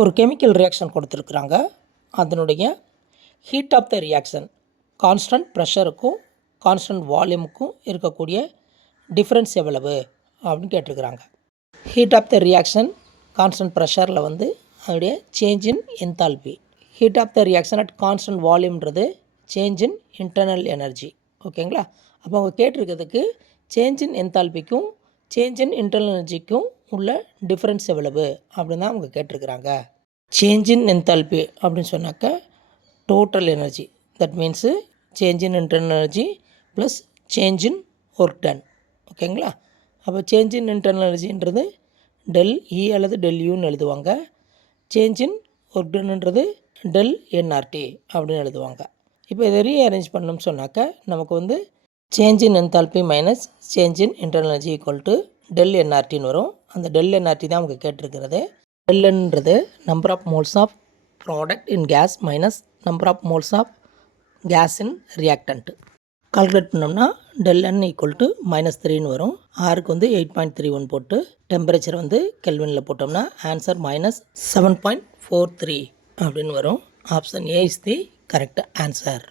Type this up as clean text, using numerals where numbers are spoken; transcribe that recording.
ஒரு chemical reaction கொடுத்துருக்குறாங்க. அதனுடைய heat of the reaction constant ப்ரெஷருக்கும் கான்ஸ்டன்ட் வால்யூமுக்கும் இருக்கக்கூடிய டிஃப்ரென்ஸ் எவ்வளவு அப்படின்னு கேட்டிருக்கிறாங்க. Heat of the reaction constant ப்ரெஷரில் வந்து அதோடைய change in enthalpy, heat of the reaction at constant வால்யூம்ன்றது சேஞ்ச் இன் இன்டர்னல் எனர்ஜி. ஓகேங்களா? அப்போ அவங்க கேட்டிருக்கிறதுக்கு சேஞ்ச் இன் என்தால்பிக்கும் சேஞ்ச் இன் இன்டர்னல் எனர்ஜிக்கும் உள்ள டிஃப்ரென்ஸ் எவ்வளவு அப்படின்னு தான் அவங்க கேட்டிருக்கிறாங்க. சேஞ்ச் இன் என்தால்பி அப்படின்னு சொன்னாக்கா total energy, that means change in internal energy plus change in work done. ஓகேங்களா? அப்போ சேஞ்ச் இன் இன்டர்னல் எனர்ஜின்றது டெல் இ அல்லது டெல் யூன்னு எழுதுவாங்க. சேஞ்ச் இன் ஒர்க் டன்ன்றது டெல் என்ஆர்டி அப்படின்னு எழுதுவாங்க. இப்போ இதை ரீஅரேஞ்ச் பண்ணணும்னு சொன்னாக்கா நமக்கு வந்து change in enthalpy minus change in internal energy equal to del என்ஆர்டின்னு வரும். அந்த டெல் என்ஆர்டி தான் அவங்க கேட்டிருக்கிறது. டெல்ன்றது number of moles of product in case minus number of moles of gas in reactant. Calculate பண்ணோம்னா டெல் என் ஈக்குவல் டு -3ன்னு வரும். ஆருக்கு வந்து 8.31 போட்டு டெம்பரேச்சர் வந்து கெல்வினில் போட்டோம்னா ஆன்சர் -7.43 அப்படின்னு வரும். Option A is the correct answer.